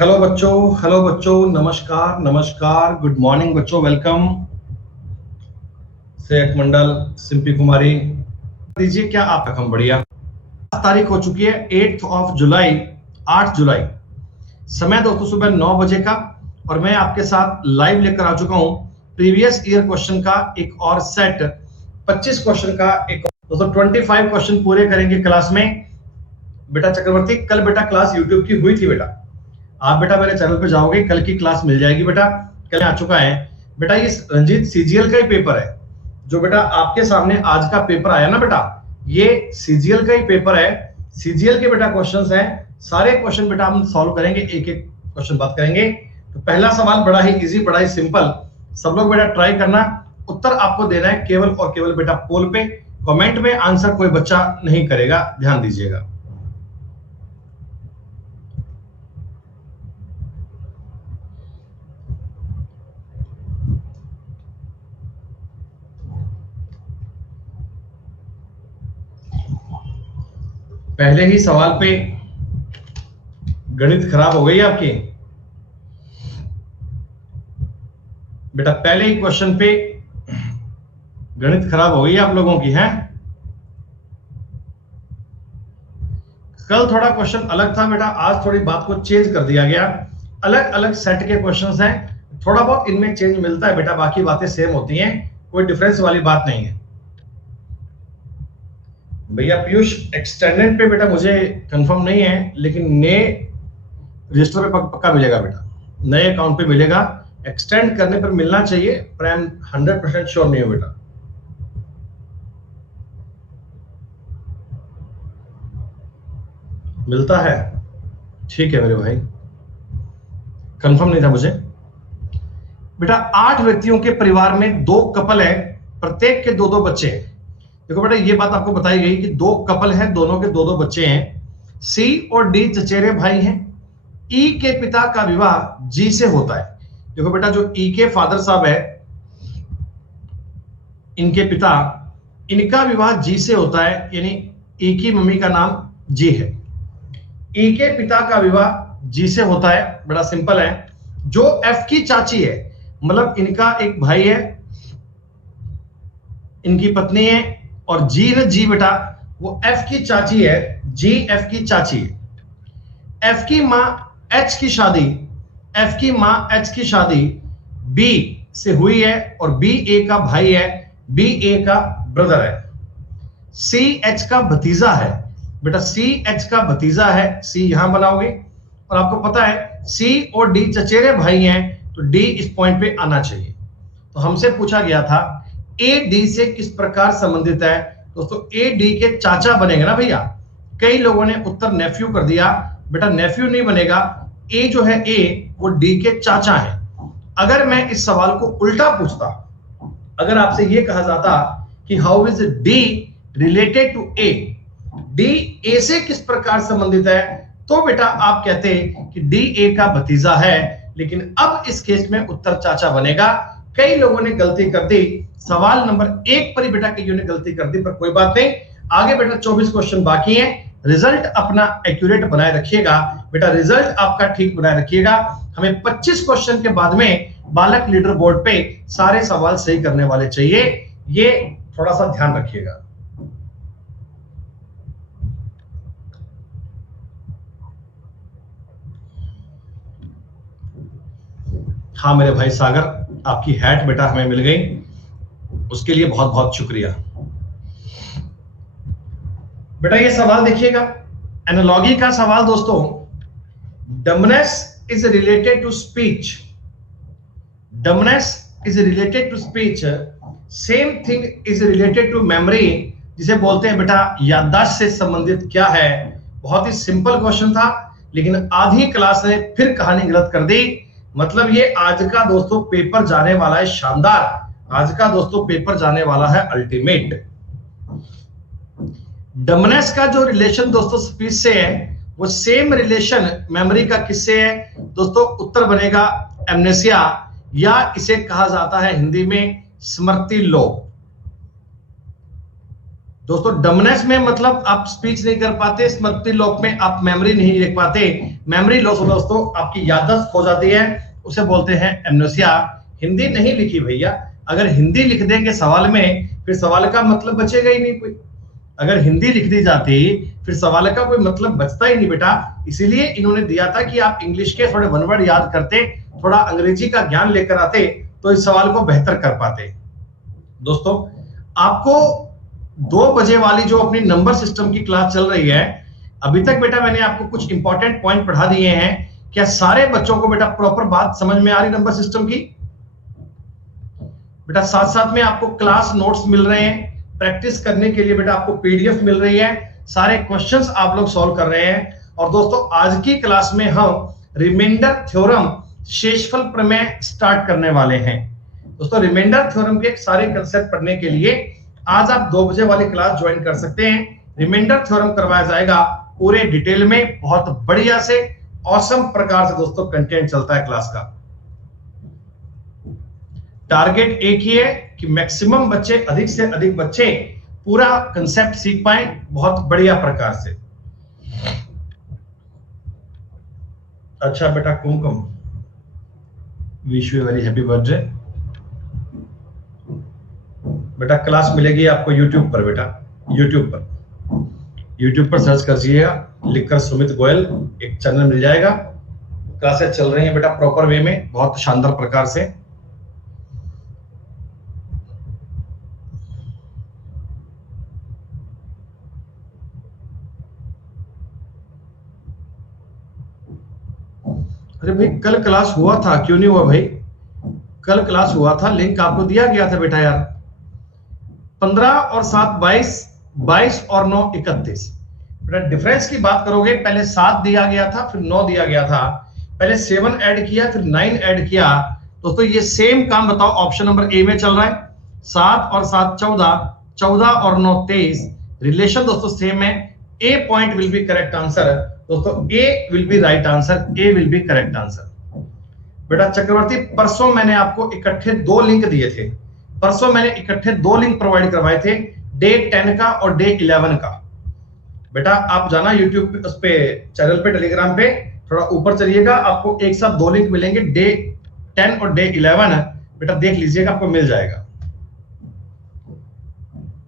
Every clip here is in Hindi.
हेलो बच्चों, नमस्कार नमस्कार, गुड मॉर्निंग बच्चों, वेलकम। सेठ मंडल, सिंपी कुमारी दीजिए क्या आप रकम बढ़िया। तारीख हो चुकी है 8 ऑफ जुलाई, 8 जुलाई। समय दोस्तों सुबह 9 बजे का और मैं आपके साथ लाइव लेकर आ चुका हूं प्रीवियस ईयर क्वेश्चन का एक और सेट, 25 क्वेश्चन का एक दोस्तों 25 क्वेश्चन पूरे करेंगे क्लास में। बेटा चक्रवर्ती, कल बेटा क्लास यूट्यूब की हुई थी बेटा, आप बेटा मेरे चैनल पे जाओगे, कल की क्लास मिल जाएगी बेटा। कल आ चुका है बेटा, ये रंजीत सीजीएल का ही पेपर है जो बेटा आपके सामने आज का पेपर आया ना बेटा, ये सीजीएल का ही पेपर है। सीजीएल के बेटा क्वेश्चंस हैं, सारे क्वेश्चन बेटा हम सॉल्व करेंगे, एक एक क्वेश्चन बात करेंगे। तो पहला सवाल बड़ा ही इजी, बड़ा ही सिंपल, सब लोग बेटा ट्राई करना। उत्तर आपको देना है केवल और केवल बेटा पोल पे, कमेंट में आंसर कोई बच्चा नहीं करेगा, ध्यान दीजिएगा। पहले ही सवाल पे गणित खराब हो गई आपकी बेटा, पहले ही क्वेश्चन पे गणित खराब हो गई आप लोगों की है। कल थोड़ा क्वेश्चन अलग था बेटा, आज थोड़ी बात को चेंज कर दिया गया। अलग अलग सेट के क्वेश्चंस हैं, थोड़ा बहुत इनमें चेंज मिलता है बेटा, बाकी बातें सेम होती हैं, कोई डिफरेंस वाली बात नहीं है। भैया पीयूष, एक्सटेंडेड पे बेटा मुझे कंफर्म नहीं है, लेकिन नए रजिस्टर पे पक्का मिलेगा बेटा, नए अकाउंट पे मिलेगा। एक्सटेंड करने पर मिलना चाहिए, पर आई एम 100% श्योर नहीं हो बेटा। मिलता है, ठीक है मेरे भाई, कंफर्म नहीं था मुझे बेटा। 8 व्यक्तियों के परिवार में 2 कपल है, प्रत्येक के 2-2 बच्चे हैं। देखो बेटा, ये बात आपको बताई गई कि 2 कपल हैं, दोनों के 2-2 बच्चे हैं। सी और डी चचेरे भाई हैं। ई के पिता का विवाह जी से होता है। देखो बेटा, जो ई के फादर साहब है, इनके पिता, इनका विवाह जी से होता है, यानी ई की मम्मी का नाम जी है। ई के पिता का विवाह जी से होता है, बड़ा सिंपल है। जो एफ की चाची है, मतलब इनका एक भाई है, इनकी पत्नी है, और जी न जी बेटा वो एफ की चाची है, जी एफ की चाची है। एफ की मां एच की शादी, एफ की मां एच की शादी बी से हुई है, और बी ए का भाई है, बी ए का ब्रदर है। सी एच का भतीजा है बेटा, सी एच का भतीजा है, सी यहां बनाओगे। और आपको पता है सी और डी चचेरे भाई हैं, तो डी इस पॉइंट पे आना चाहिए। तो हमसे पूछा गया था ए डी से किस प्रकार संबंधित है। दोस्तों ए डी के चाचा बनेंगे ना भैया। कई लोगों ने उत्तर नेफ्यू कर दिया बेटा, नेफ्यू नहीं बनेगा, ए जो है ए वो डी के चाचा है। अगर मैं इस सवाल को उल्टा पूछता, अगर आपसे ये कहा जाता कि how is D related to A, D A से किस प्रकार संबंधित है, तो बेटा आप कहते कि डी ए का भतीजा है। लेकिन अब इस केस में उत्तर चाचा बनेगा। कई लोगों ने गलती कर दी, सवाल नंबर 1 पर ही बेटा कईयों ने गलती कर दी, पर कोई बात नहीं। आगे बेटा 24 क्वेश्चन बाकी हैं। रिजल्ट अपना एक्यूरेट बनाए रखिएगा बेटा, रिजल्ट आपका ठीक बनाए रखिएगा। हमें 25 क्वेश्चन के बाद में बालक लीडर बोर्ड पे सारे सवाल सही करने वाले चाहिए, ये थोड़ा सा ध्यान रखिएगा। हाँ मेरे भाई सागर, आपकी हैट बेटा हमें मिल गई, उसके लिए बहुत बहुत शुक्रिया बेटा। ये सवाल देखिएगा, एनालॉजी का सवाल दोस्तों। Dumbness is related to speech, dumbness is related to speech, same thing is related to memory, जिसे बोलते हैं बेटा याददाश्त से संबंधित क्या है। बहुत ही सिंपल क्वेश्चन था, लेकिन आधी क्लास ने फिर कहानी गलत कर दी। मतलब ये आज का दोस्तों पेपर जाने वाला है शानदार, आज का दोस्तों पेपर जाने वाला है अल्टीमेट। डम्बनेस का जो रिलेशन दोस्तों स्पीच से है, वो सेम रिलेशन मेमोरी का किससे है दोस्तों। उत्तर बनेगा एमनेसिया, या इसे कहा जाता है हिंदी में स्मृति लोप। दोस्तों डम्बनेस में मतलब आप स्पीच नहीं कर पाते, स्मृति लोप में आप मेमोरी नहीं लिख पाते। मेमोरी लॉस होता है दोस्तों, आपकी याददाश्त खो जाती है, उसे बोलते हैं एमनेसिया। हिंदी नहीं लिखी भैया, अगर हिंदी लिख देंगे सवाल में फिर सवाल का मतलब बचेगा ही नहीं कोई। अगर हिंदी लिख दी जाती फिर सवाल का कोई मतलब बचता ही नहीं बेटा। इसीलिए इन्होंने दिया था कि आप इंग्लिश के थोड़े वन वर्ड याद करते, थोड़ा अंग्रेजी का ज्ञान लेकर आते तो इस सवाल को बेहतर कर पाते। दोस्तों आपको 2 बजे वाली जो अपनी नंबर सिस्टम की क्लास चल रही है, अभी तक बेटा मैंने आपको कुछ इंपॉर्टेंट पॉइंट पढ़ा दिए हैं। क्या सारे बच्चों को बेटा प्रॉपर बात समझ में आ रही नंबर सिस्टम की? बेटा साथ साथ में आपको क्लास नोट्स मिल रहे हैं, प्रैक्टिस करने के लिए बेटा आपको पीडीएफ मिल रही है, सारे क्वेश्चंस आप लोग सॉल्व कर रहे हैं। और दोस्तों आज की क्लास में हम रिमाइंडर थ्योरम, शेषफल प्रमेय स्टार्ट करने वाले हैं। दोस्तों रिमाइंडर थ्योरम के सारे कंसेप्ट पढ़ने के लिए आज आप 2 बजे वाली क्लास ज्वाइन कर सकते हैं। रिमाइंडर थ्योरम करवाया जाएगा पूरे डिटेल में, बहुत बढ़िया से ऑसम प्रकार से दोस्तों कंटेंट चलता है क्लास का। टारगेट एक ही है कि मैक्सिमम बच्चे, अधिक से अधिक बच्चे पूरा कंसेप्ट सीख पाए बहुत बढ़िया प्रकार से। अच्छा बेटा Kumkum, wish you very happy birthday. बेटा क्लास मिलेगी आपको यूट्यूब पर, बेटा यूट्यूब पर सर्च करिएगा, लिखकर सुमित गोयल, एक चैनल मिल जाएगा। क्लासेस चल रही हैं बेटा प्रॉपर वे में, बहुत शानदार प्रकार से। अरे भाई कल क्लास हुआ था, क्यों नहीं हुआ भाई? कल क्लास हुआ था, लिंक आपको दिया गया था बेटा यार। 15 और 7 22, 22 और 9 31। बेटा डिफरेंस की बात करोगे, पहले 7 दिया गया था फिर 9 दिया गया था, पहले 7 ऐड किया फिर 9 ऐड किया। दोस्तों ये सेम काम बताओ ऑप्शन नंबर ए में चल रहा है। 7 और 7 14, 14 और 9 23। रिलेशन दोस्तों सेम है। A point will be correct answer. दोस्तों A will be right answer, A will be correct answer. बेटा चक्रवर्ती परसों मैंने आपको इकट्ठे 2 लिंक दिए थे, परसों मैंने इकट्ठे 2 लिंक प्रोवाइड करवाए थे, डे 10 का और डे 11 का। बेटा आप जाना यूट्यूब पे, उस पे चैनल पे, टेलीग्राम पे थोड़ा ऊपर चलिएगा, आपको एक साथ 2 लिंक मिलेंगे, डे 10 और डे 11। बेटा देख लीजिएगा, आपको मिल जाएगा।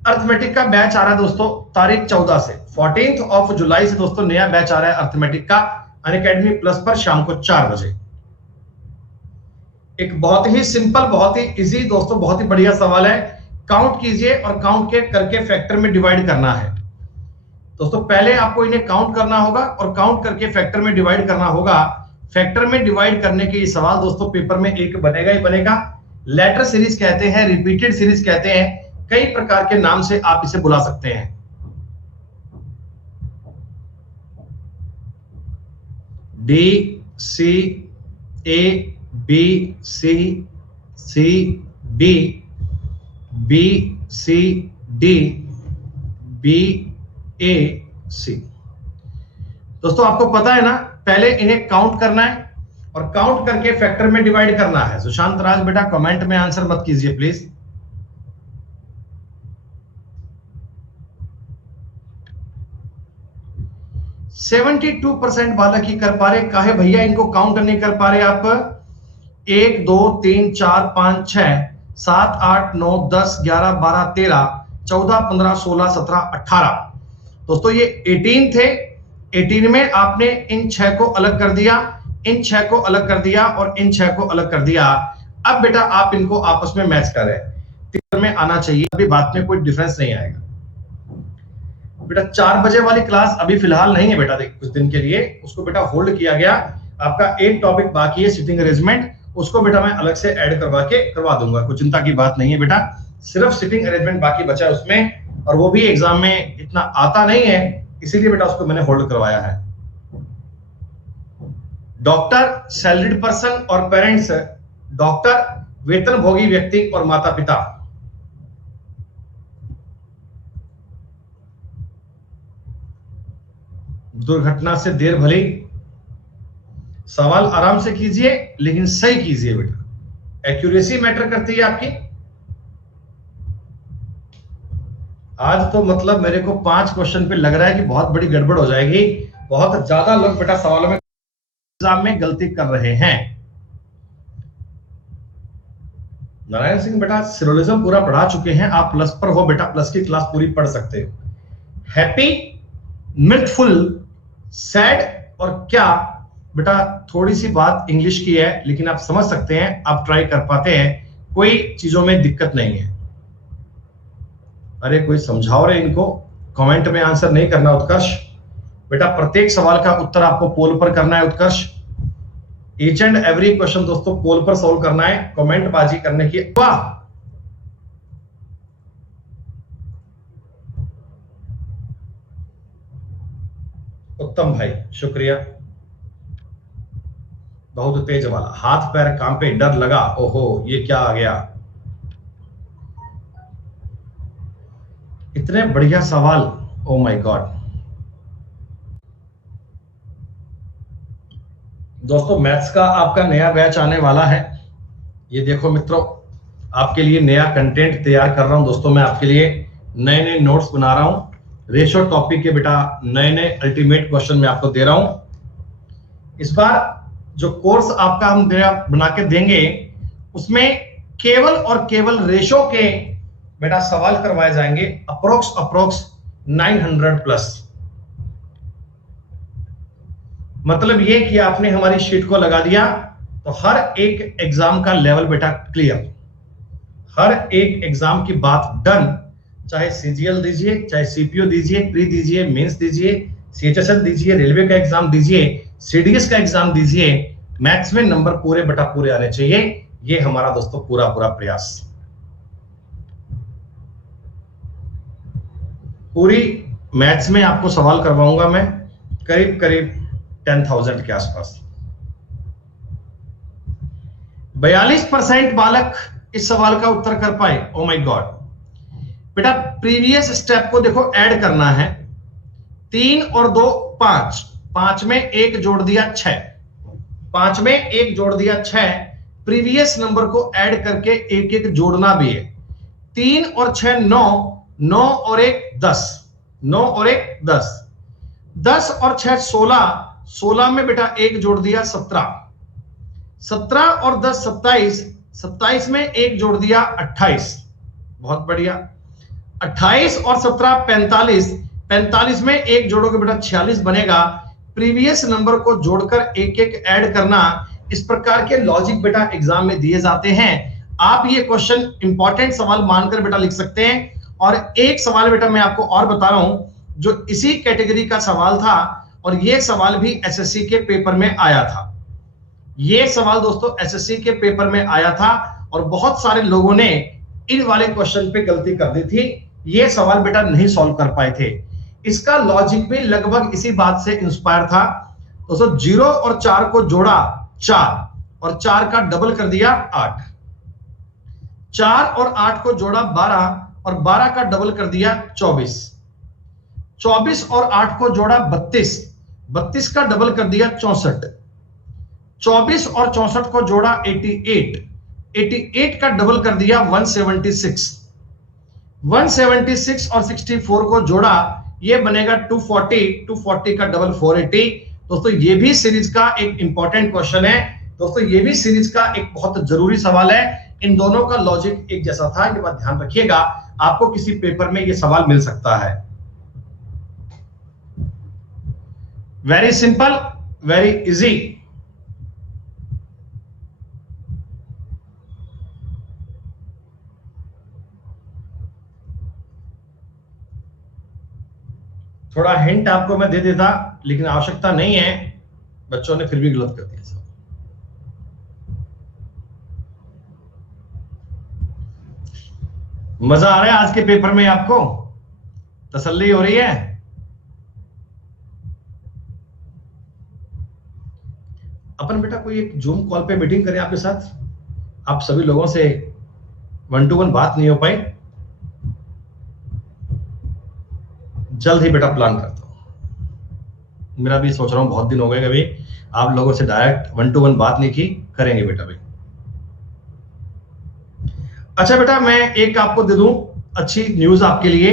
अर्थमेटिक का बैच आ रहा है दोस्तों तारीख 14 से, 14 ऑफ जुलाई से दोस्तों नया बैच आ रहा है अर्थमेटिक का अनअकैडमी प्लस पर शाम को 4 बजे। एक बहुत ही सिंपल, बहुत ही इजी दोस्तों, बहुत ही बढ़िया सवाल है। काउंट कीजिए और काउंट के करके फैक्टर में डिवाइड करना है। दोस्तों पहले आपको इन्हें काउंट करना होगा और काउंट करके फैक्टर में डिवाइड करना होगा। फैक्टर में डिवाइड करने के ये सवाल दोस्तों पेपर में एक बनेगा ही बनेगा। लेटर सीरीज कहते हैं, रिपीटेड सीरीज कहते हैं, कई प्रकार के नाम से आप इसे बुला सकते हैं। D C A B C C D, B C D, B A C. दोस्तों आपको पता है ना, पहले इन्हें काउंट करना है और काउंट करके फैक्टर में डिवाइड करना है। सुशांत राज बेटा कमेंट में आंसर मत कीजिए प्लीज। टू 72% बालक ही कर पा रहे, काहे भैया इनको काउंट नहीं कर पा रहे आप? 1 2 3 4 5 6 7 8 9 10 11 12 13 14 15 16 17 18। दोस्तों ये 18 थे, 18 में आपने इन 6 को अलग कर दिया, इन 6 को अलग कर दिया और इन 6 को अलग कर दिया। अब बेटा आप इनको आपस में मैच कर रहे हैं, में आना चाहिए, अभी बात में कोई डिफरेंस नहीं आएगा। बेटा 4 बजे वाली क्लास अभी फिलहाल नहीं है बेटा, देख कुछ दिन के लिए उसको बेटा होल्ड किया गया। आपका एक टॉपिक बाकी है सिटिंग अरेंजमेंट, उसको बेटा मैं अलग से ऐड करवा दूंगा, कोई चिंता की बात नहीं है बेटा। सिर्फ सिटिंग अरेंजमेंट बाकी बचा है उसमें, और वो भी एग्जाम में इतना आता नहीं है, इसीलिए बेटा उसको मैंने होल्ड करवाया है। डॉक्टर सैलरीड पर्सन और पेरेंट्स, डॉक्टर वेतनभोगी व्यक्ति और माता पिता। दुर्घटना से देर भली, सवाल आराम से कीजिए लेकिन सही कीजिए बेटा, एक्यूरेसी मैटर करती है आपकी। आज तो मतलब मेरे को 5 क्वेश्चन पे लग रहा है कि बहुत बड़ी गड़बड़ हो जाएगी, बहुत ज्यादा लोग बेटा सवालों में एग्जाम में गलती कर रहे हैं। नारायण सिंह बेटा सिरोलिज्म पूरा पढ़ा चुके हैं, आप प्लस पर हो बेटा, प्लस की क्लास पूरी पढ़ सकते हो। हैप्पी, मिर्थफुल, सैड और क्या बेटा थोड़ी सी बात इंग्लिश की है, लेकिन आप समझ सकते हैं, आप ट्राई कर पाते हैं, कोई चीजों में दिक्कत नहीं है। अरे कोई समझाओ रे इनको, कमेंट में आंसर नहीं करना उत्कर्ष बेटा, प्रत्येक सवाल का उत्तर आपको पोल पर करना है उत्कर्ष। ईच एंड एवरी क्वेश्चन दोस्तों पोल पर सॉल्व करना है, कमेंट बाजी करने की। वाह, उत्तम भाई शुक्रिया। बहुत तेज वाला, हाथ पैर कांपे, डर लगा, ओहो ये क्या आ गया। इतने बढ़िया सवाल, ओ माय गॉड। दोस्तों मैथ्स का आपका नया बैच आने वाला है। ये देखो मित्रों, आपके लिए नया कंटेंट तैयार कर रहा हूं दोस्तों, मैं आपके लिए नए नए नोट्स बना रहा हूं। रेशो टॉपिक के बेटा नए नए अल्टीमेट क्वेश्चन मैं आपको दे रहा हूं। इस बार जो कोर्स आपका हम बना के देंगे उसमें केवल और केवल रेशो के बेटा सवाल करवाए जाएंगे, अप्रोक्स 900 प्लस। मतलब ये कि आपने हमारी शीट को लगा दिया तो हर एक एग्जाम का लेवल बेटा क्लियर, हर एक एग्जाम की बात डन। चाहे सीजीएल दीजिए, चाहे सीपीओ दीजिए, प्री दीजिए, मेंस दीजिए, सीएचएसएल दीजिए, रेलवे का एग्जाम दीजिए, सीडीएस का एग्जाम दीजिए, मैथ्स में नंबर पूरे बेटा पूरे आने चाहिए। ये हमारा दोस्तों पूरा प्रयास। पूरी मैथ्स में आपको सवाल करवाऊंगा मैं करीब 10,000 के आसपास। 42% बालक इस सवाल का उत्तर कर पाए, ओ माय गॉड। बेटा प्रीवियस स्टेप को देखो ऐड करना है, 3 और 2 5, 5 में 1 जोड़ दिया 6, 5 में 1 जोड़ दिया 6। प्रीवियस नंबर को ऐड करके एक एक जोड़ना भी है। 3 और 6 9, 9 और 1 10, 9 और 1 10, 10 और 6 16, 16 में बेटा 1 जोड़ दिया 17, 17 और 10 27, 27 में 1 जोड़ दिया 28। बहुत बढ़िया। 28 और 17 45, 45 में 1 जोड़ोगे बेटा 46 बनेगा। प्रीवियस नंबर को जोड़कर एक एक ऐड करना, इस प्रकार के लॉजिक बेटा एग्जाम में दिए जाते हैं। आप ये क्वेश्चन इंपॉर्टेंट सवाल मानकर बेटा लिख सकते हैं। और एक सवाल बेटा मैं आपको और बता रहा हूं जो इसी कैटेगरी का सवाल था, और ये सवाल भी एसएससी के पेपर में आया था। ये सवाल दोस्तों एसएससी के पेपर में आया था और बहुत सारे लोगों ने इन वाले क्वेश्चन पे गलती कर दी थी। ये सवाल बेटा नहीं सॉल्व कर पाए थे। इसका लॉजिक भी लगभग इसी बात से इंस्पायर था। दोस्तों 0 और 4 को जोड़ा 4 और 4 का डबल कर दिया 8, 4 और 8 को जोड़ा 12 और 12 का डबल कर दिया 24, 24 और 8 को जोड़ा 32, 32 का डबल कर दिया 64, 24 और 64 को जोड़ा 88, 88 का डबल कर दिया 176, 176 और 64 को जोड़ा ये बनेगा 240, 240 का डबल 480। दोस्तों ये भी सीरीज का एक इंपॉर्टेंट क्वेश्चन है। दोस्तों ये भी सीरीज का एक बहुत जरूरी सवाल है। इन दोनों का लॉजिक एक जैसा था, ये बात ध्यान रखिएगा, आपको किसी पेपर में ये सवाल मिल सकता है। Very simple, very easy. थोड़ा हिंट आपको मैं दे देता, लेकिन आवश्यकता नहीं है, बच्चों ने फिर भी गलत कर दिया। मजा आ रहा है आज के पेपर में? आपको तसल्ली हो रही है? अपन बेटा कोई एक जूम कॉल पे मीटिंग करें आपके साथ, आप सभी लोगों से 1 to 1 बात नहीं हो पाई, जल्द ही बेटा प्लान करता हूं। मेरा भी सोच रहा हूं, बहुत दिन हो गए कभी आप लोगों से डायरेक्ट 1 to 1 बात नहीं की, करेंगे बेटा भाई। अच्छा बेटा मैं एक आपको दे दूं अच्छी न्यूज आपके लिए।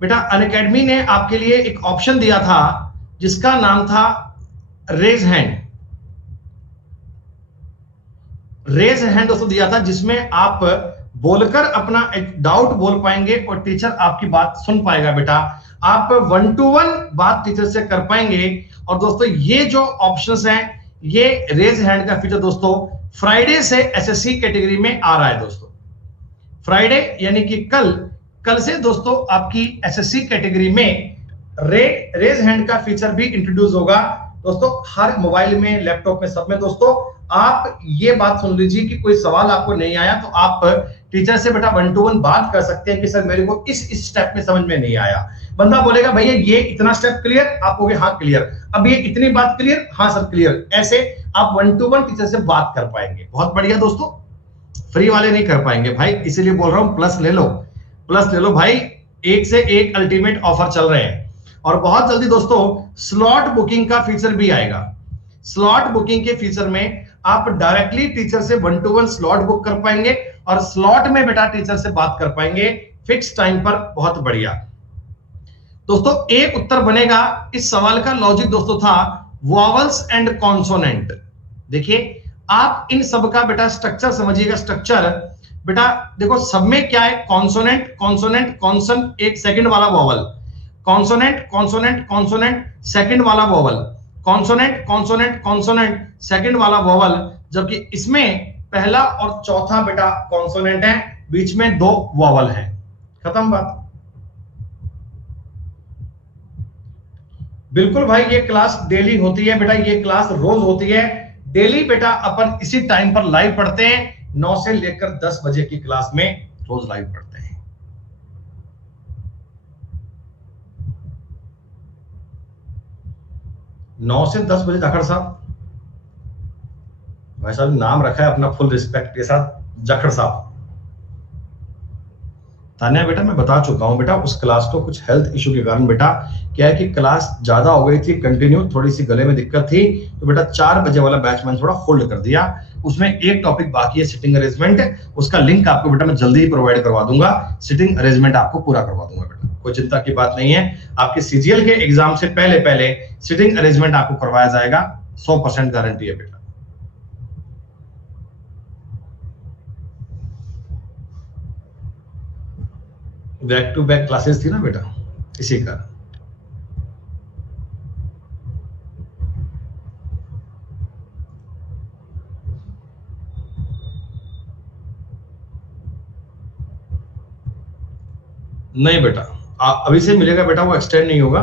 बेटा अनअकैडमी ने आपके लिए एक ऑप्शन दिया था जिसका नाम था रेज हैंड। रेज हैंड दोस्तों दिया था, जिसमें आप बोलकर अपना एक डाउट बोल पाएंगे और टीचर आपकी बात सुन पाएगा बेटा। आप 1-to-1 बात टीचर से कर पाएंगे। और दोस्तों ये जो ऑप्शंस हैं, ये रेज हैंड का फीचर दोस्तों फ्राइडे से एसएससी कैटेगरी में आ रहा है दोस्तों। फ्राइडे यानी कि कल से दोस्तों आपकी एसएससी कैटेगरी में रेज हैंड का फीचर भी इंट्रोड्यूस होगा दोस्तों, हर मोबाइल में, लैपटॉप में, सब में दोस्तों। आप ये बात सुन लीजिए कि कोई सवाल आपको नहीं आया तो आप टीचर से बेटा 1-to-1 बात कर सकते हैं कि सर मेरे को इस स्टेप में समझ में नहीं आया। बंदा बोलेगा भैया ये इतना स्टेप क्लियर, आप कहोगे हाँ क्लियर, अब ये इतनी बात क्लियर, हाँ सर क्लियर। ऐसे आप 1-to-1 टीचर से बात कर पाएंगे। बहुत बढ़िया दोस्तों, फ्री वाले नहीं कर पाएंगे भाई, इसीलिए बोल रहा हूं प्लस ले लो, प्लस ले लो भाई। एक से एक अल्टीमेट ऑफर चल रहे हैं। और बहुत जल्दी दोस्तों स्लॉट बुकिंग का फीचर भी आएगा। स्लॉट बुकिंग के फीचर में आप डायरेक्टली टीचर से 1-to-1 स्लॉट बुक कर पाएंगे और स्लॉट में बेटा टीचर से बात कर पाएंगे फिक्स टाइम पर। बहुत बढ़िया दोस्तों, एक उत्तर बनेगा। इस सवाल का लॉजिक दोस्तों था वॉवल्स एंड कॉन्सोनेंट। देखिए आप इन सब का बेटा स्ट्रक्चर समझिएगा। स्ट्रक्चर बेटा देखो सब में क्या है, कॉन्सोनेंट, कॉन्सोनेंट, कॉन्सन, एक सेकंड वाला vowel, consonant, consonant, consonant, second वाला vowel, consonant, consonant, consonant, second वाला वॉवल। जबकि इसमें पहला और चौथा बेटा कॉन्सोनेंट है, बीच में 2 वॉवल हैं। खत्म बात। बिल्कुल भाई, ये क्लास डेली होती है बेटा, ये क्लास रोज होती है डेली बेटा। अपन इसी टाइम पर लाइव पढ़ते हैं, 9 से लेकर 10 बजे की क्लास में रोज लाइव पढ़ते हैं। नौ से 10 बजे जाखड़ साहब, भाई साहब नाम रखा है अपना फुल रिस्पेक्ट के साथ, जाखड़ साहब। तान्या बेटा मैं बता चुका हूं बेटा, उस क्लास को कुछ हेल्थ इशू के कारण बेटा क्या है कि क्लास ज्यादा हो गई थी कंटिन्यू, थोड़ी सी गले में दिक्कत थी, तो बेटा 4 बजे वाला बैच मैंने थोड़ा होल्ड कर दिया। उसमें एक टॉपिक बाकी है सिटिंग अरेंजमेंट, उसका लिंक आपको बेटा मैं जल्दी ही प्रोवाइड करवा दूंगा। सिटिंग अरेंजमेंट आपको पूरा करवा दूंगा बेटा, कोई चिंता की बात नहीं है। आपके सीजीएल के एग्जाम से पहले सिटिंग अरेंजमेंट आपको करवाया जाएगा, 100% गारंटी है बेटा। बैक टू बैक क्लासेस थी ना बेटा, इसी का। नहीं बेटा अभी से मिलेगा बेटा, वो एक्सटेंड नहीं होगा।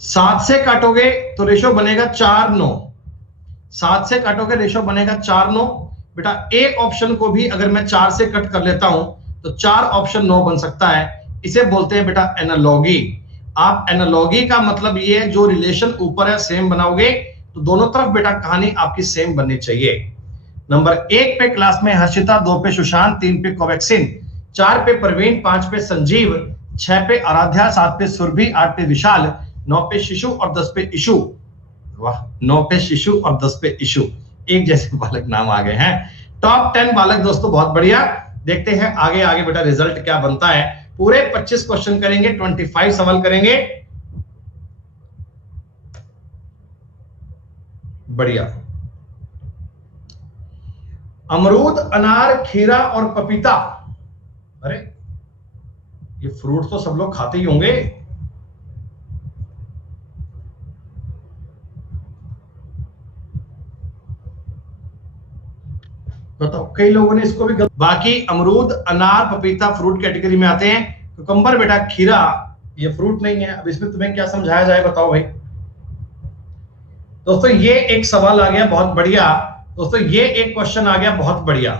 7 से काटोगे तो रेशो बनेगा 4-9, 7 से काटोगे रेशो बनेगा 4-9 बेटा। एक ऑप्शन को भी अगर मैं 4 से कट कर लेता हूं तो 4 ऑप्शन 9 बन सकता है। इसे बोलते हैं बेटा एनालॉगी। आप एनालॉगी का मतलब ये है जो रिलेशन ऊपर है सेम बनाओगे तो दोनों तरफ बेटा कहानी आपकी सेम बननी चाहिए। नंबर 1 पे क्लास में हर्षिता, 2 पे सुशांत, 3 पे कोवैक्सिन, 4 पे प्रवीण, 5 पे संजीव, 6 पे आराध्या, 7 पे सुरभि, 8 पे विशाल, 9 पे शिशु और 10 पे इशु। वाह, 9 पे शिशु और 10 पे इशु, एक जैसे बालक नाम आ गए हैं। टॉप 10 बालक दोस्तों, बहुत बढ़िया। देखते हैं आगे आगे बेटा रिजल्ट क्या बनता है। पूरे 25 क्वेश्चन करेंगे, 25 सवाल करेंगे। बढ़िया। अमरूद, अनार, खीरा और पपीता। अरे ये फ्रूट तो सब लोग खाते ही होंगे। बताओ, कई लोगों ने इसको भी बाकी अमरूद, अनार, पपीता फ्रूट कैटेगरी में आते हैं। कुकुम्बर बेटा, खीरा ये फ्रूट नहीं है। अब इसमें तुम्हें क्या समझाया जाए बताओ भाई। दोस्तों ये एक सवाल आ गया बहुत बढ़िया। दोस्तों ये एक क्वेश्चन आ गया बहुत बढ़िया,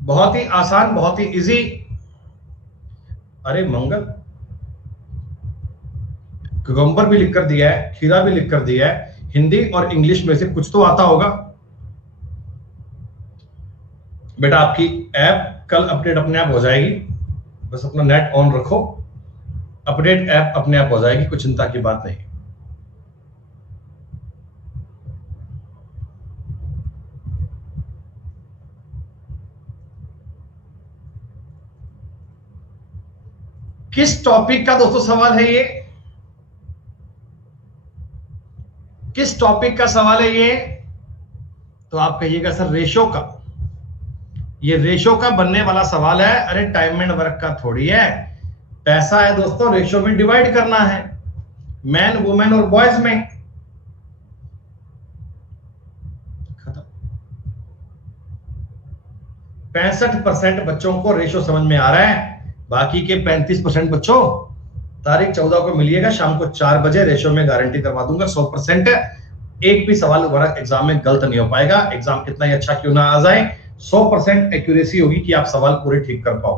बहुत ही आसान, बहुत ही इजी। अरे मंगल, कुकुम्बर भी लिख कर दिया है, खीरा भी लिख कर दिया है। हिंदी और इंग्लिश में से कुछ तो आता होगा बेटा। आपकी ऐप कल अपडेट अपने आप हो जाएगी, बस अपना नेट ऑन रखो, अपडेट ऐप अपने आप हो जाएगी, कुछ चिंता की बात नहीं। किस टॉपिक का दोस्तों सवाल है ये? किस टॉपिक का सवाल है ये? तो आप कहिएगा सर रेशो का, ये रेशो का बनने वाला सवाल है। अरे टाइम एंड वर्क का थोड़ी है, पैसा है दोस्तों, रेशो में डिवाइड करना है, मैन वुमेन और बॉयज में। खत्म। 65% बच्चों को रेशो समझ में आ रहा है, बाकी के 35% बच्चों तारीख 14 को मिलिएगा शाम को 4 बजे, रेशो में गारंटी करवा दूंगा 100%। एक भी सवाल दोबारा एग्जाम में गलत नहीं हो पाएगा, एग्जाम कितना ही अच्छा क्यों ना आ जाए, 100% एक्यूरेसी होगी कि आप सवाल पूरे ठीक कर पाओ।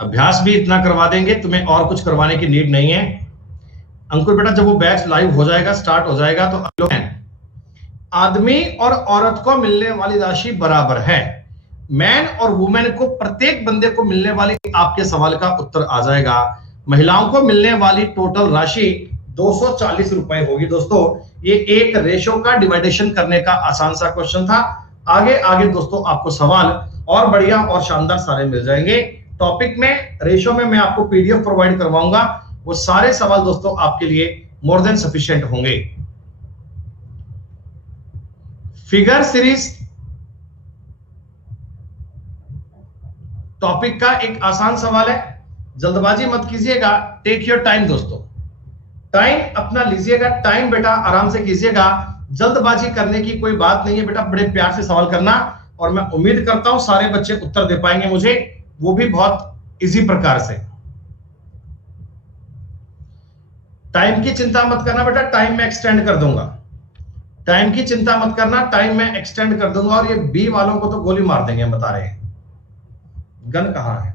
अभ्यास भी इतना करवा देंगे, तुम्हें और कुछ करवाने की नीड नहीं है। अंकुर बेटा जब वो बैच लाइव हो जाएगा, स्टार्ट हो जाएगा, तो आदमी और औरत को मिलने वाली राशि बराबर है, मैन और वुमेन को प्रत्येक बंदे को मिलने वाली, आपके सवाल का उत्तर आ जाएगा। महिलाओं को मिलने वाली टोटल राशि 240 रुपए होगी दोस्तों। ये एक रेशो का डिवाइडेशन करने का आसान सा क्वेश्चन था। आगे आगे दोस्तों आपको सवाल और बढ़िया और शानदार सारे मिल जाएंगे। टॉपिक में रेशो में मैं आपको पीडीएफ प्रोवाइड करवाऊंगा, वो सारे सवाल दोस्तों आपके लिए मोर देन सफिशिएंट होंगे। फिगर सीरीज टॉपिक का एक आसान सवाल है, जल्दबाजी मत कीजिएगा, टेक योर टाइम दोस्तों, टाइम अपना लीजिएगा, टाइम बेटा आराम से कीजिएगा, जल्दबाजी करने की कोई बात नहीं है बेटा, बड़े प्यार से सवाल करना। और मैं उम्मीद करता हूं सारे बच्चे उत्तर दे पाएंगे मुझे, वो भी बहुत इजी प्रकार से। टाइम की चिंता मत करना बेटा, टाइम में एक्सटेंड कर दूंगा, टाइम की चिंता मत करना, टाइम में एक्सटेंड कर दूंगा। और ये बी वालों को तो गोली मार देंगे, बता रहे हैं। गन कहां है,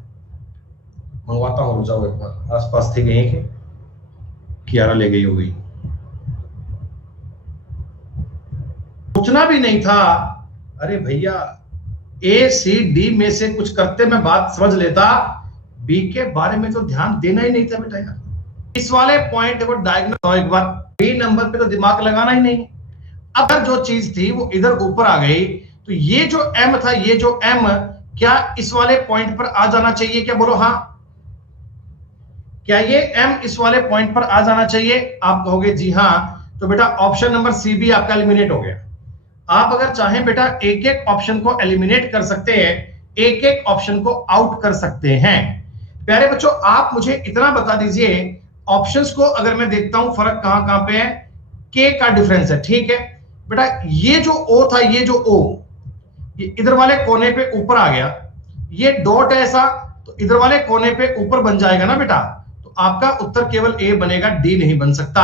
मंगवाता हूं, रुक जाओ एक बार, आसपास थी कहीं के, कियारा ले गई होगी, सोचना भी नहीं था। अरे भैया ए सी डी में से कुछ करते मैं बात समझ लेता, बी के बारे में तो ध्यान देना ही नहीं था बेटा यार। इस वाले पॉइंट को डायग्नोस एक बार, बी नंबर पे तो दिमाग लगाना ही नहीं। अगर जो चीज थी वो इधर ऊपर आ गई, तो ये जो एम था, ये जो एम क्या इस वाले पॉइंट पर आ जाना चाहिए क्या, बोलो हाँ। क्या ये एम इस वाले पॉइंट पर आ जाना चाहिए, आप कहोगे जी हाँ, तो बेटा ऑप्शन नंबर सी भी आपका एलिमिनेट हो गया। आप अगर चाहें बेटा एक एक ऑप्शन को एलिमिनेट कर सकते हैं, एक एक ऑप्शन को आउट कर सकते हैं। प्यारे बच्चों आप मुझे इतना बता दीजिए, ऑप्शंस को अगर मैं देखता हूं फर्क कहां कहां पे है, के का डिफरेंस है, ठीक है बेटा। ये जो ओ था, ये जो ओ, ये इधर वाले कोने पे ऊपर आ गया, ये डॉट है ऐसा, तो इधर वाले कोने पे ऊपर बन जाएगा ना बेटा, तो आपका उत्तर केवल ए बनेगा, डी नहीं बन सकता।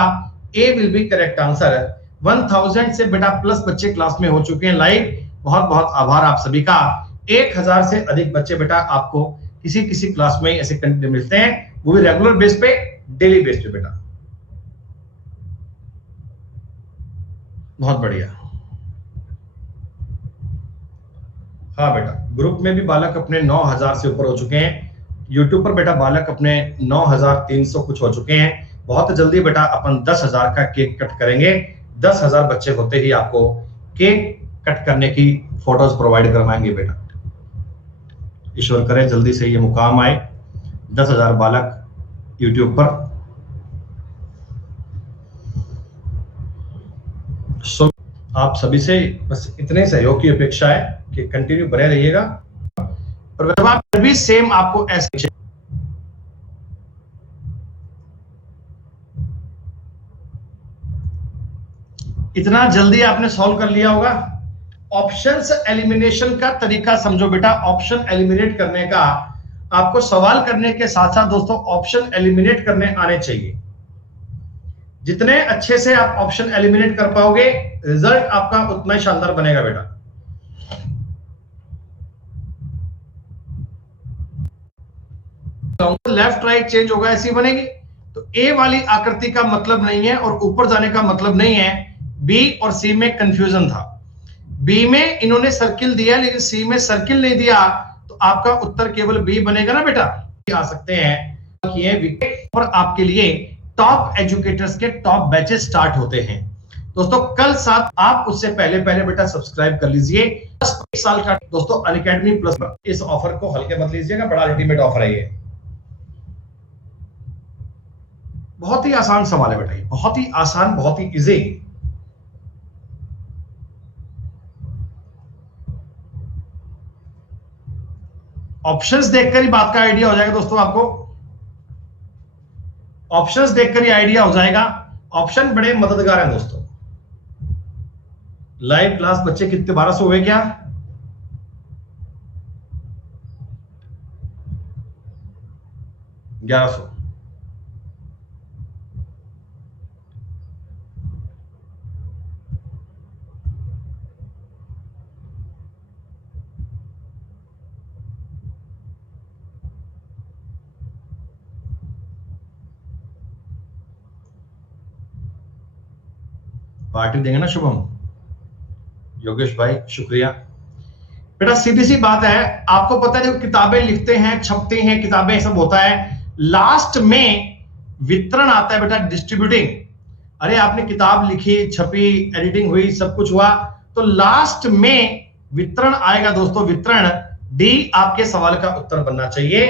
ए विल बी करेक्ट आंसर। 1000 से बेटा प्लस बच्चे क्लास में हो चुके हैं लाइव, बहुत बहुत आभार आप सभी का। 1000 से अधिक बच्चे बेटा आपको किसी किसी क्लास में ऐसे कंटेंट मिलते हैं, वो भी रेगुलर बेस पे, डेली बेस पे बेटा, बहुत बढ़िया। हाँ बेटा ग्रुप में भी बालक अपने 9000 से ऊपर हो चुके हैं, यूट्यूब पर बेटा बालक अपने 9300 कुछ हो चुके हैं। बहुत जल्दी बेटा अपन 10,000 का केक कट करेंगे, 10,000 बच्चे होते ही आपको केक कट करने की फोटोज प्रोवाइड करवाएंगे बेटा। ईश्वर करे जल्दी से ये मुकाम आए, 10,000 बालक यूट्यूब पर। आप सभी से बस इतने सहयोग की अपेक्षा है कि कंटिन्यू बने रहिएगा, और फिर भी सेम आपको ऐसे इतना जल्दी आपने सॉल्व कर लिया होगा। ऑप्शंस एलिमिनेशन का तरीका समझो बेटा, ऑप्शन एलिमिनेट करने का आपको सवाल करने के साथ साथ दोस्तों ऑप्शन एलिमिनेट करने आने चाहिए। जितने अच्छे से आप ऑप्शन एलिमिनेट कर पाओगे, रिजल्ट आपका उतना ही शानदार बनेगा बेटा। लेफ्ट राइट चेंज होगा, ऐसी बनेगी। तो ए वाली आकृति का मतलब नहीं है और ऊपर जाने का मतलब नहीं है। बी और सी में कंफ्यूजन था, बी में इन्होंने सर्किल दिया लेकिन सी में सर्किल नहीं दिया, तो आपका उत्तर केवल बी बनेगा ना बेटा। आ सकते हैं और आपके लिए टॉप एजुकेटर्स के टॉप बैचेस स्टार्ट होते हैं दोस्तों कल 7। आप उससे पहले पहले बेटा सब्सक्राइब कर लीजिए। 1 साल का दोस्तों अनअकैडमी प्लस, इस ऑफर को हल्के मत लीजिएगा, बड़ा अल्टीमेट ऑफर है ये। बहुत ही आसान सवाल है बेटा, बहुत ही आसान, बहुत ही इजी। ऑप्शंस देखकर ही बात का आइडिया हो जाएगा दोस्तों आपको, ऑप्शंस देखकर ही आइडिया हो जाएगा। ऑप्शन बड़े मददगार हैं दोस्तों। लाइव क्लास बच्चे कितने 1200 हुए क्या? ग्यारह सौ। पार्टी देंगे ना शुभम? योगेश भाई शुक्रिया। बेटा सीधी सी बात है, आपको पता है जब किताबें लिखते हैं, छपते हैं, किताबें सब होता है, लास्ट में वितरण आता है बेटा, डिस्ट्रीब्यूटिंग। अरे आपने किताब लिखी, छपी, एडिटिंग हुई, सब कुछ हुआ, तो लास्ट में वितरण आएगा दोस्तों। वितरण डी आपके सवाल का उत्तर बनना चाहिए।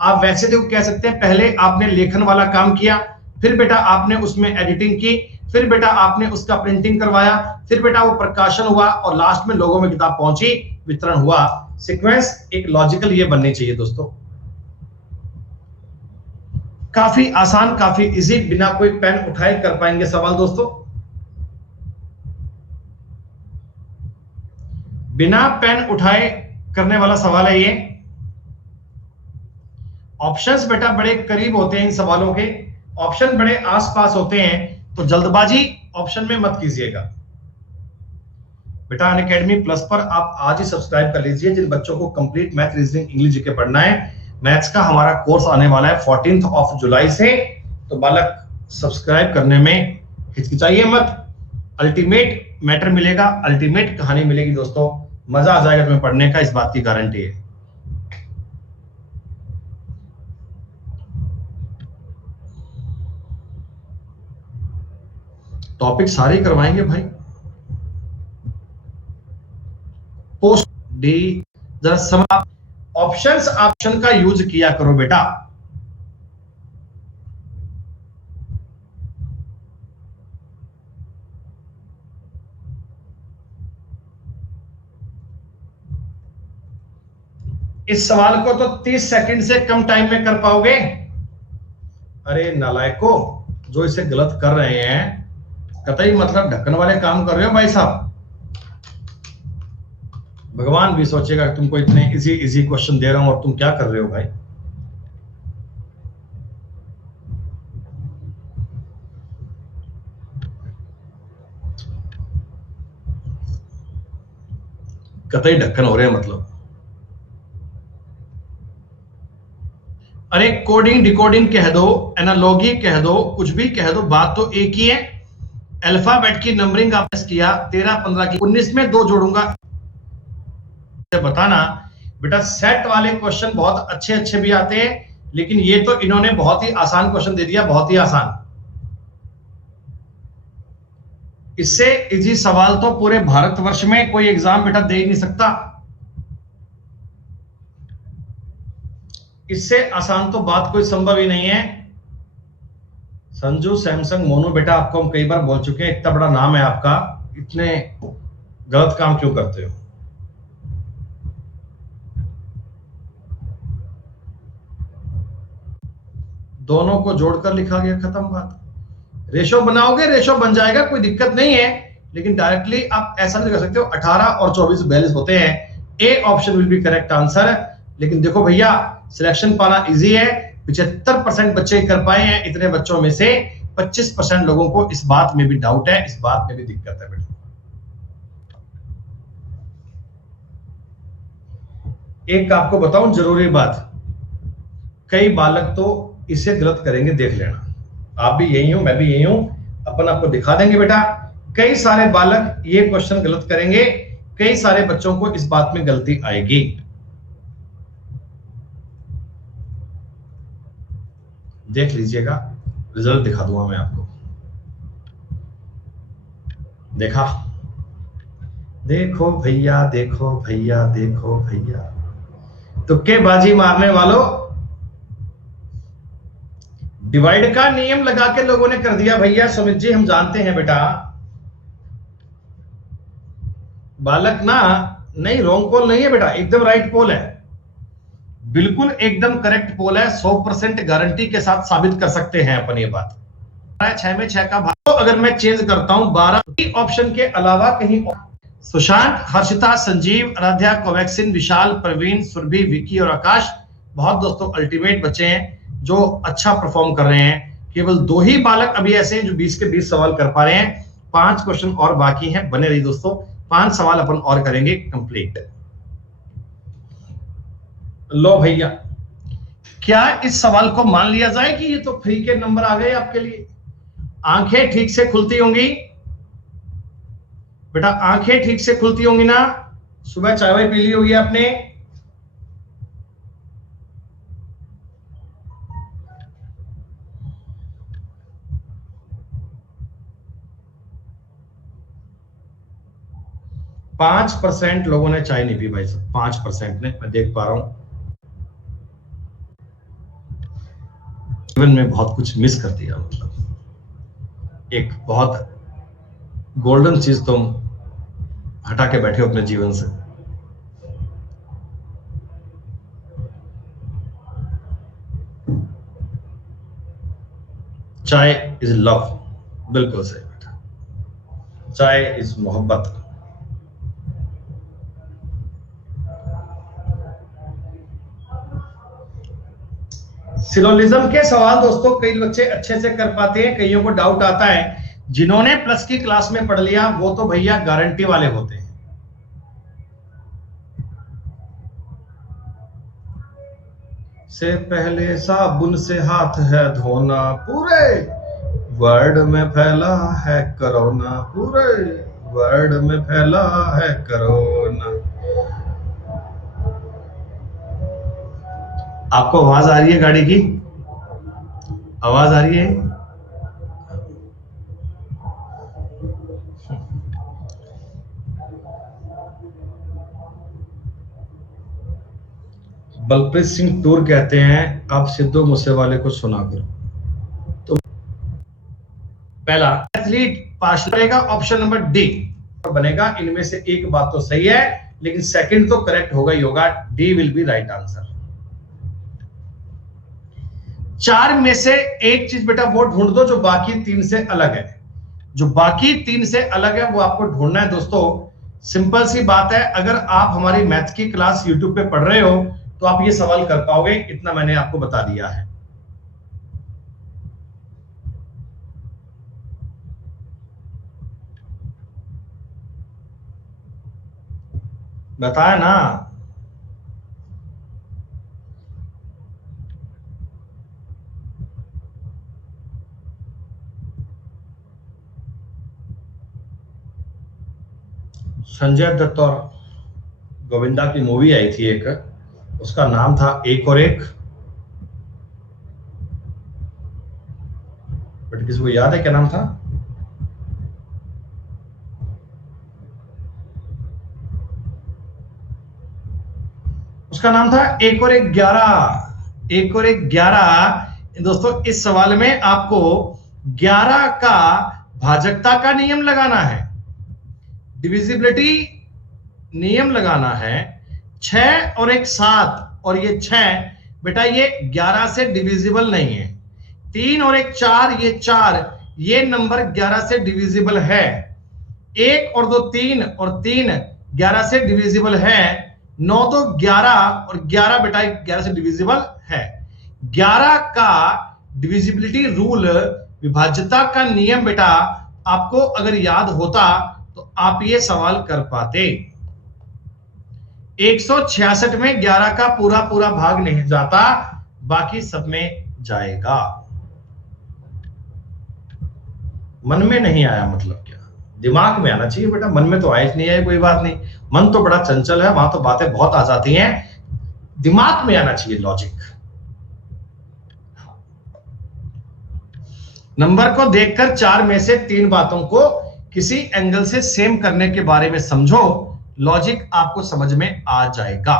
आप वैसे तो कह सकते हैं पहले आपने लेखन वाला काम किया, फिर बेटा आपने उसमें एडिटिंग की, फिर बेटा आपने उसका प्रिंटिंग करवाया, फिर बेटा वो प्रकाशन हुआ और लास्ट में लोगों में किताब पहुंची, वितरण हुआ। सीक्वेंस एक लॉजिकल ये बननी चाहिए दोस्तों। काफी आसान, काफी इजी, बिना कोई पेन उठाए कर पाएंगे सवाल दोस्तों। बिना पेन उठाए करने वाला सवाल है ये। ऑप्शंस बेटा बड़े करीब होते हैं इन सवालों के, ऑप्शन बड़े आसपास होते हैं, तो जल्दबाजी ऑप्शन में मत कीजिएगा। बेटा अनअकैडमी प्लस पर आप आज ही सब्सक्राइब कर लीजिए। जिन बच्चों को complete math, reasoning, English GK पढ़ना है, मैथ्स का हमारा कोर्स आने वाला है 14 जुलाई से, तो बालक सब्सक्राइब करने में हिचकिचाइए मत। अल्टीमेट मैटर मिलेगा, अल्टीमेट कहानी मिलेगी दोस्तों, मजा आ जाएगा तुम्हें पढ़ने का, इस बात की गारंटी है। टॉपिक सारे करवाएंगे भाई। पोस्ट डी जरा समझ, ऑप्शंस, ऑप्शन का यूज किया करो बेटा। इस सवाल को तो 30 सेकंड से कम टाइम में कर पाओगे? अरे नालायको, जो इसे गलत कर रहे हैं, कतई मतलब ढक्कन वाले काम कर रहे हो भाई साहब। भगवान भी सोचेगा तुमको इतने इजी इजी क्वेश्चन दे रहा हूं और तुम क्या कर रहे हो भाई। कतई ढक्कन हो रहे हैं मतलब। अरे कोडिंग डिकोडिंग कह दो, एनालॉगी कह दो, कुछ भी कह दो, बात तो एक ही है। अल्फाबेट की नंबरिंग आपने किया 13 15 की, 19 में 2 जोड़ूंगा। बताना बेटा, सेट वाले क्वेश्चन बहुत अच्छे अच्छे भी आते हैं, लेकिन ये तो इन्होंने बहुत ही आसान क्वेश्चन दे दिया, बहुत ही आसान। इससे इजी सवाल तो पूरे भारतवर्ष में कोई एग्जाम बेटा दे ही नहीं सकता। इससे आसान तो बात कोई संभव ही नहीं है। संजू सैमसंग मोनू बेटा, आपको हम कई बार बोल चुके हैं, इतना बड़ा नाम है आपका, इतने गलत काम क्यों करते हो? दोनों को जोड़कर लिखा गया, खत्म बात। रेशो बनाओगे, रेशो बन जाएगा, कोई दिक्कत नहीं है, लेकिन डायरेक्टली आप ऐसा नहीं कर सकते हो 18 और 24 42 होते हैं। A option will be correct answer. लेकिन देखो भैया, सिलेक्शन पाना इजी है, 75% बच्चे कर पाए हैं, इतने बच्चों में से 25% लोगों को इस बात में भी डाउट है, इस बात में भी दिक्कत है बेटा। एक आपको बताऊं जरूरी बात, कई बालक तो इसे गलत करेंगे, देख लेना। आप भी यही हो, मैं भी यही हूं, अपन आपको दिखा देंगे बेटा। कई सारे बालक ये क्वेश्चन गलत करेंगे, कई सारे बच्चों को इस बात में गलती आएगी। देख लीजिएगा, रिजल्ट दिखा दूंगा मैं आपको। देखा? देखो भैया, देखो भैया, देखो भैया, तुक्केबाजी मारने वालों, डिवाइड का नियम लगा के लोगों ने कर दिया भैया। सुमित जी हम जानते हैं बेटा, बालक ना नहीं, रॉन्ग पोल नहीं है बेटा, एकदम राइट पोल है। बिल्कुल एकदम करेक्ट पोल है, 100% गारंटी के साथ साबित कर सकते हैं अपन ये बात। 6 में 6 का भाग, तो अगर मैं चेंज करता हूं 12 ऑप्शन के अलावा कहीं और, सुशांत, हर्षिता, संजीव, आराध्या, कोवैक्सिन, विशाल, प्रवीण, सुरभि, विकी और आकाश, बहुत दोस्तों अल्टीमेट बच्चे हैं जो अच्छा परफॉर्म कर रहे हैं। केवल 2 ही बालक अभी ऐसे हैं जो 20 के 20 सवाल कर पा रहे हैं। 5 क्वेश्चन और बाकी हैं, बने रहिए दोस्तों, 5 सवाल अपन और करेंगे कंप्लीट। लो भैया, क्या इस सवाल को मान लिया जाए कि ये तो फ्री के नंबर आ गए आपके लिए? आंखें ठीक से खुलती होंगी बेटा, आंखें ठीक से खुलती होंगी ना? सुबह चाय वाय पी ली होगी आपने? पांच % लोगों ने चाय नहीं पी भाई साहब, 5% ने, मैं देख पा रहा हूं। जीवन में बहुत कुछ मिस कर दिया, मतलब एक बहुत गोल्डन चीज तुम हटा के बैठे हो अपने जीवन से। चाय इज लव, बिल्कुल सही बेटा, चाय इज मोहब्बत। सिलोलिज्म के सवाल दोस्तों कई बच्चे अच्छे से कर पाते हैं, कईयों को डाउट आता है। जिन्होंने प्लस की क्लास में पढ़ लिया वो तो भैया गारंटी वाले होते हैं। से पहले साबुन से हाथ है धोना, पूरे वर्ल्ड में फैला है कोरोना, पूरे वर्ल्ड में फैला है कोरोना। आपको आवाज आ रही है गाड़ी की? आवाज आ रही है? बलप्रीत सिंह टूर कहते हैं आप सिद्धू मूसेवाले को सुना करो। तो पहला एथलीट पास करेगा, ऑप्शन नंबर डी बनेगा। इनमें से एक बात तो सही है, लेकिन सेकंड तो करेक्ट होगा ही होगा, D will be right answer. 4 में से एक चीज बेटा वो ढूंढ दो जो बाकी 3 से अलग है। जो बाकी 3 से अलग है वो आपको ढूंढना है दोस्तों। सिंपल सी बात है, अगर आप हमारी मैथ की क्लास यूट्यूब पे पढ़ रहे हो तो आप ये सवाल कर पाओगे, इतना मैंने आपको बता दिया है। बताया ना। संजय दत्त और गोविंदा की मूवी आई थी एक, उसका नाम था एक और एक। बट किसी को याद है क्या नाम था? उसका नाम था एक और एक 11। एक और एक 11 दोस्तों। इस सवाल में आपको 11 का भाजकता का नियम लगाना है, डिविजिबिलिटी नियम लगाना है। 6 और एक 7 और ये 6 बेटा ये 11 से डिविजिबल नहीं है। 3 और एक 4 ये 4, ये नंबर 11 से डिविजिबल है। 1 और 2 3 और 3 11 से डिविजिबल है। 9 तो 11 और 11 बेटा 11 से डिविजिबल है। 11 का डिविजिबिलिटी रूल, विभाज्यता का नियम बेटा आपको अगर याद होता तो आप ये सवाल कर पाते। 166 में 11 का पूरा पूरा भाग नहीं जाता, बाकी सब में जाएगा। मन में नहीं आया मतलब क्या? दिमाग में आना चाहिए बेटा, मन में तो आए नहीं आए कोई बात नहीं, मन तो बड़ा चंचल है, वहां तो बातें बहुत आ जाती हैं, दिमाग में आना चाहिए लॉजिक। नंबर को देखकर 4 में से 3 बातों को किसी एंगल से सेम करने के बारे में समझो, लॉजिक आपको समझ में आ जाएगा।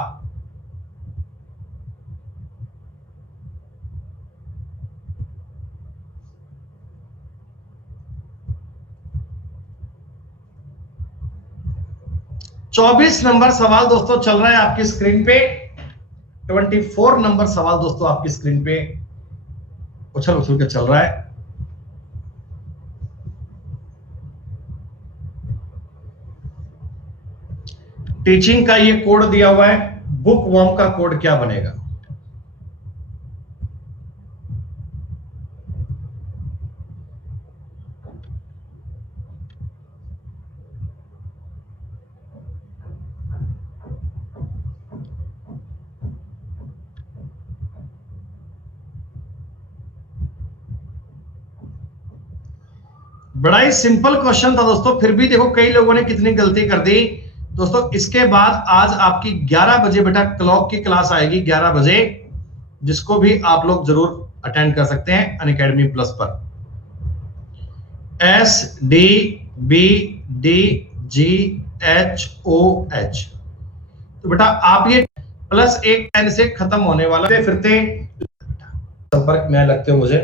चौबीस नंबर सवाल दोस्तों चल रहा है आपकी स्क्रीन पे। 24 नंबर सवाल दोस्तों आपकी स्क्रीन पे उछल उछल के चल रहा है। टीचिंग का ये कोड दिया हुआ है, बुक वर्म का कोड क्या बनेगा? बड़ा ही सिंपल क्वेश्चन था दोस्तों, फिर भी देखो कई लोगों ने कितनी गलती कर दी दोस्तों। इसके बाद आज आपकी 11 बजे बेटा क्लॉक की क्लास आएगी, 11 बजे, जिसको भी आप लोग जरूर अटेंड कर सकते हैं अनअकैडमी प्लस पर। SDBDGHOH, तो बेटा आप ये +1 10 से खत्म होने वाला फिरते संपर्क में लगते हो मुझे।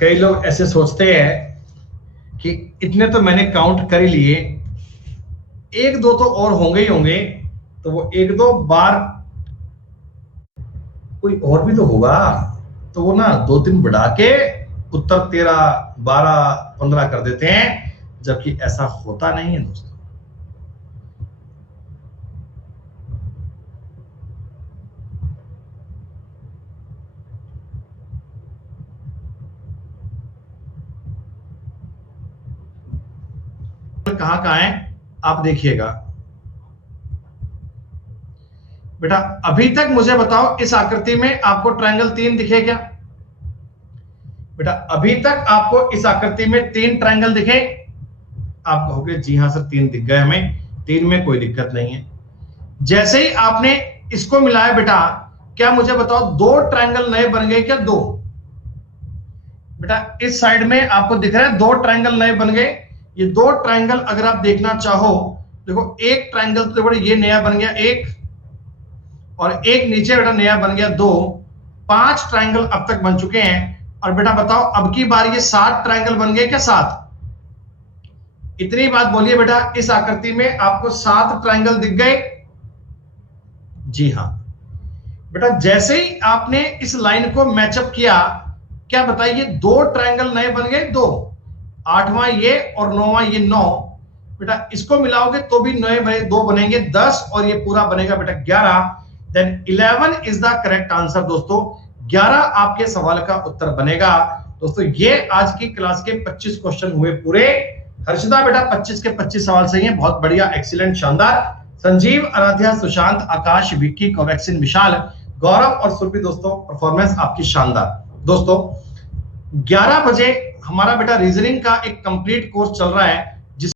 कई लोग ऐसे सोचते हैं कि इतने तो मैंने काउंट कर ही लिए, एक दो तो और होंगे ही होंगे, तो वो एक दो बार कोई और भी तो होगा, तो वो ना 2-3 बढ़ा के उत्तर 13, 12, 15 कर देते हैं, जबकि ऐसा होता नहीं है दोस्तों। कहां है आप देखिएगा बेटा। अभी तक मुझे बताओ इस आकृति में आपको ट्रायंगल 3 दिखे क्या? बेटा अभी तक आपको इस आकृति में 3 ट्रायंगल दिखे? आप कहोगे जी हां सर 3 दिख गए हमें, 3 में कोई दिक्कत नहीं है। जैसे ही आपने इसको मिलाया बेटा, क्या मुझे बताओ 2 ट्रायंगल नए बन गए क्या? 2 बेटा इस साइड में आपको दिख रहा है 2 ट्रायंगल नए बन गए। ये 2 ट्रायंगल अगर आप देखना चाहो, देखो एक ट्रायंगल तो बड़ा ये नया बन गया 1, और एक नीचे बेटा नया बन गया 2, 5 ट्रायंगल अब तक बन चुके हैं। और बेटा बताओ अब की बार ये 7 ट्रायंगल बन गए क्या? 7। इतनी बात बोलिए बेटा, इस आकृति में आपको 7 ट्रायंगल दिख गए? जी हां बेटा। जैसे ही आपने इस लाइन को मैचअप किया, क्या बताइए 2 ट्रायंगल नए बन गए, 2, 8वां ये और 9वां ये 9। बेटा इसको मिलाओगे तो भी नए 2 बनेंगे 10, और ये पूरा बनेगा बेटा 11। Then 11 is the correct answer दोस्तों। 11 आपके सवाल का उत्तर बनेगा दोस्तों। ये आज की क्लास के 25 क्वेश्चन हुए पूरे। हर्षदा बेटा 25 के 25 सवाल सही हैं, बहुत बढ़िया, एक्सीलेंट, शानदार। संजीव, आराध्या, सुशांत, आकाश, विक्की, कोवैक्सिन, विशाल, गौरव और सुरभि दोस्तों, परफॉर्मेंस आपकी शानदार। दोस्तों 11 बजे हमारा बेटा रीजनिंग का एक कंप्लीट कोर्स चल रहा है,